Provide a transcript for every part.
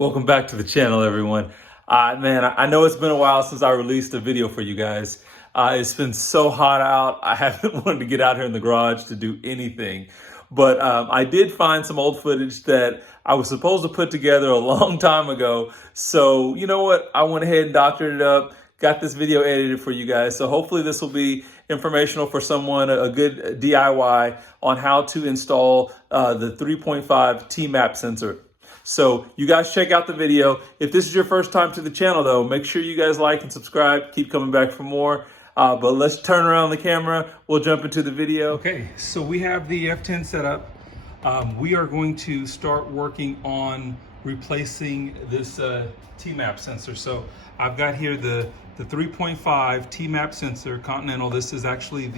Welcome back to the channel, everyone. Man, I know it's been a while since I released a video for you guys. It's been so hot out. I haven't wanted to get out here in the garage to do anything. But I did find some old footage that I was supposed to put together a long time ago. So you know what? I went ahead and doctored it up, got this video edited for you guys. So hopefully this will be informational for someone, a good DIY on how to install the 3.5 T-map sensor. So you guys check out the video. If this is your first time to the channel though, make sure you guys like and subscribe. Keep coming back for more. But let's turn around the camera. We'll jump into the video. Okay, so we have the F10 set up. We are going to start working on replacing this T-map sensor. So I've got here the 3.5 T-map sensor, Continental. This is actually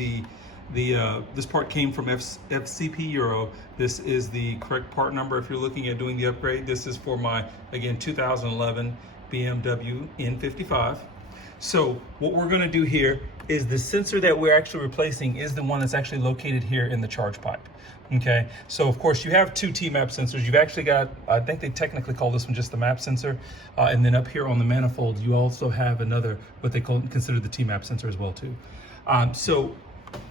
this part came from FCP Euro. This is the correct part number if you're looking at doing the upgrade. This is for my, again, 2011 BMW N55. So what we're gonna do here is the sensor that we're actually replacing is the one that's actually located here in the charge pipe. Okay, so of course you have two T-map sensors. You've actually got, I think they technically call this one just the map sensor. And then up here on the manifold, you also have another, what they consider the T-map sensor as well too. So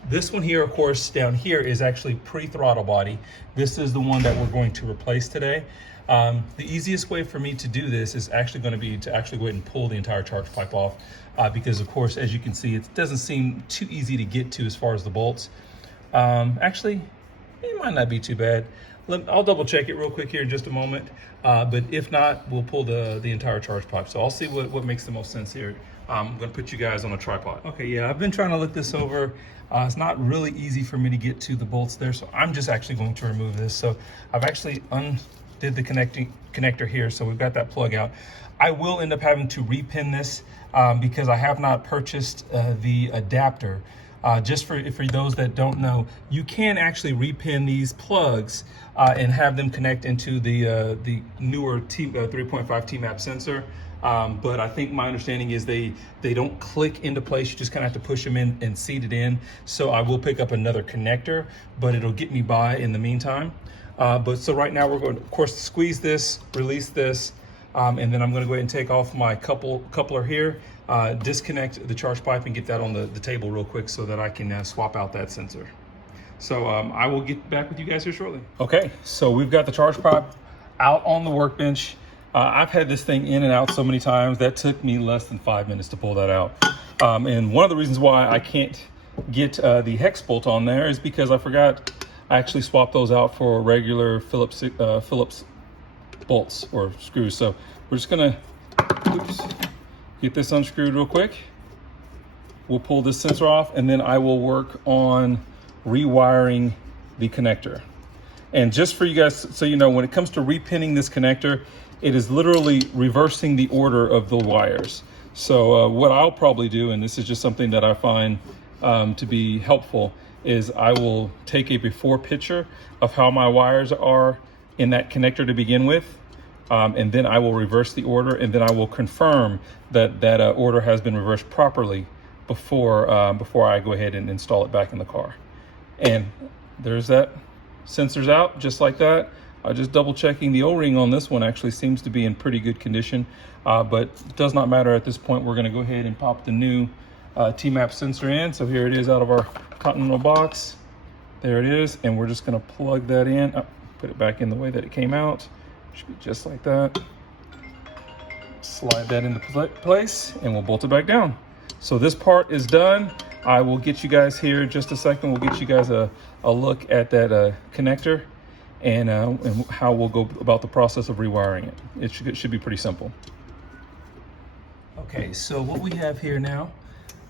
this one here, of course, down here is actually pre-throttle body. This is the one that we're going to replace today. The easiest way for me to do this is actually going to be to actually go ahead and pull the entire charge pipe off because, of course, as you can see, it doesn't seem too easy to get to as far as the bolts. Actually, it might not be too bad. I'll double check it real quick here in just a moment. But if not, we'll pull the entire charge pipe. So I'll see what makes the most sense here. I'm gonna put you guys on a tripod. Okay, yeah, I've been trying to look this over. It's not really easy for me to get to the bolts there, so I'm just actually going to remove this. So I've actually undid the connector here, so we've got that plug out. I will end up having to repin this because I have not purchased the adapter. Just for those that don't know, you can actually repin these plugs and have them connect into the newer 3.5 T-map sensor. But I think my understanding is they don't click into place. You just kind of have to push them in and seat it in. So I will pick up another connector, but it'll get me by in the meantime. But so right now we're going to, of course, squeeze this, release this, and then I'm going to go ahead and take off my coupler here, disconnect the charge pipe and get that on the table real quick so that I can swap out that sensor. So I will get back with you guys here shortly. Okay, so we've got the charge pipe out on the workbench. I've had this thing in and out so many times that took me less than 5 minutes to pull that out. And one of the reasons why I can't get the hex bolt on there is because I forgot I actually swapped those out for regular Phillips bolts or screws. So we're just gonna get this unscrewed real quick. We'll pull this sensor off and then I will work on rewiring the connector. And just for you guys, so you know, when it comes to repinning this connector, it is literally reversing the order of the wires. So what I'll probably do, and this is just something that I find to be helpful, is I will take a before picture of how my wires are in that connector to begin with, and then I will reverse the order, and then I will confirm that that order has been reversed properly before I go ahead and install it back in the car. And there's that. Sensor's out just like that. Just double checking the O-ring on this one actually seems to be in pretty good condition, but it does not matter at this point. We're going to go ahead and pop the new T-map sensor in. So here it is out of our Continental box. There it is, and we're just going to plug that in, put it back in the way that it came out. Should be just like that. Slide that into place, and we'll bolt it back down. So this part is done. I will get you guys here in just a second. We'll get you guys a look at that connector and how we'll go about the process of rewiring it. It should be pretty simple. Okay, so what we have here now,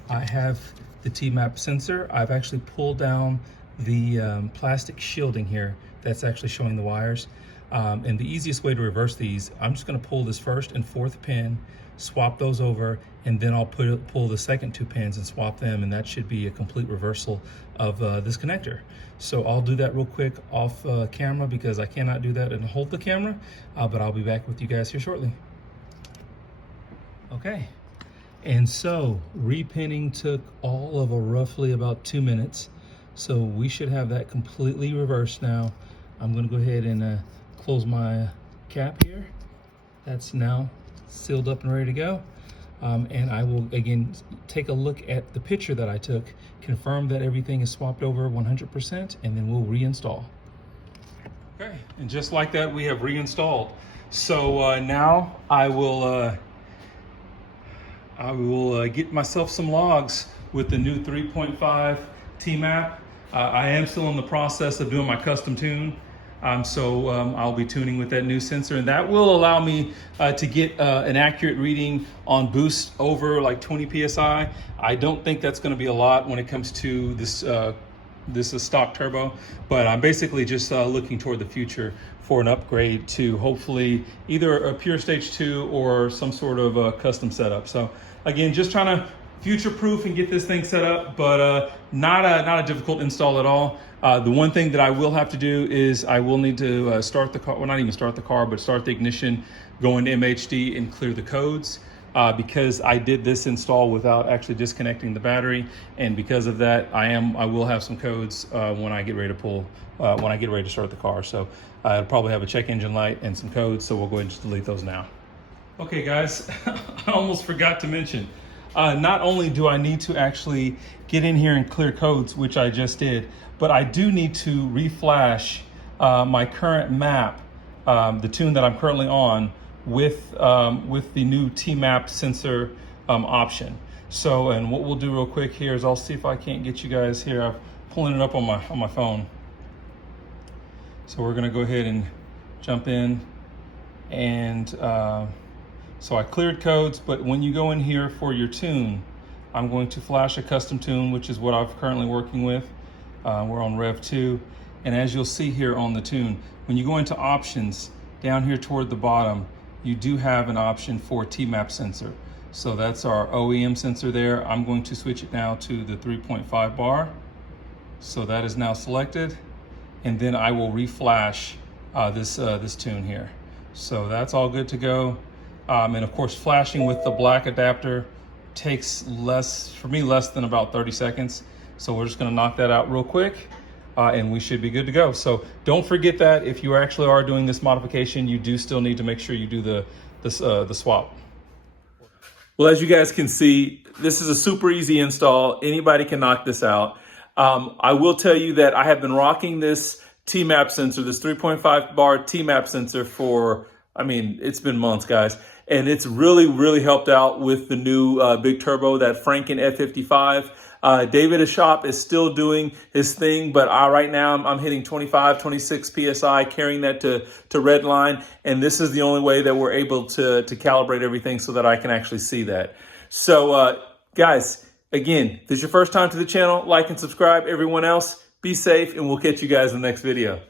I have the T-map sensor. I've actually pulled down the plastic shielding here that's actually showing the wires. And the easiest way to reverse these, I'm just gonna pull this first and fourth pin, swap those over, and then I'll pull the second two pins and swap them, and that should be a complete reversal of this connector. So I'll do that real quick off camera because I cannot do that and hold the camera, but I'll be back with you guys here shortly. Okay, and so repinning took all of roughly about 2 minutes. So we should have that completely reversed now. I'm gonna go ahead and close my cap here. that's now sealed up and ready to go. And I will again take a look at the picture that I took, confirm that everything is swapped over 100%, and then we'll reinstall. Okay, and just like that, we have reinstalled. So now I will get myself some logs with the new 3.5 T-Map. I am still in the process of doing my custom tune. I'll be tuning with that new sensor, and that will allow me to get an accurate reading on boost over like 20 PSI. I don't think that's going to be a lot when it comes to this this is stock turbo, but I'm basically just looking toward the future for an upgrade to hopefully either a pure stage 2 or some sort of custom setup. So again, just trying to future-proof and get this thing set up, but not a difficult install at all. The one thing that I will have to do is I will need to start the car, well, not even start the car, but start the ignition, go into MHD and clear the codes. Because I did this install without actually disconnecting the battery, and because of that, I will have some codes when I get ready to start the car. So I'll probably have a check engine light and some codes, so we'll go ahead and just delete those now. Okay guys, I almost forgot to mention, not only do I need to actually get in here and clear codes, which I just did, but I do need to reflash my current map, the tune that I'm currently on, with the new T-Map sensor option. So, and what we'll do real quick here is I'll see if I can't get you guys here. I'm pulling it up on my phone. So we're gonna go ahead and jump in, and so I cleared codes, but when you go in here for your tune, I'm going to flash a custom tune, which is what I'm currently working with. We're on Rev 2, and as you'll see here on the tune, when you go into options, down here toward the bottom, you do have an option for T-Map sensor. So that's our OEM sensor there. I'm going to switch it now to the 3.5 bar. So that is now selected. And then I will reflash this tune here. So that's all good to go. And of course, flashing with the black adapter takes less than about 30 seconds. So we're just gonna knock that out real quick. And we should be good to go. So don't forget that if you actually are doing this modification, you do still need to make sure you do the swap. Well, as you guys can see, this is a super easy install. Anybody can knock this out. I will tell you that I have been rocking this T-Map sensor, this 3.5 bar T-Map sensor for, I mean, it's been months, guys. And it's really helped out with the new big turbo, that Franken F55. David Shop is still doing his thing, but right now I'm hitting 25, 26 PSI, carrying that to redline. And this is the only way that we're able to calibrate everything so that I can actually see that. So guys, again, if this is your first time to the channel, like and subscribe. Everyone else, be safe, and we'll catch you guys in the next video.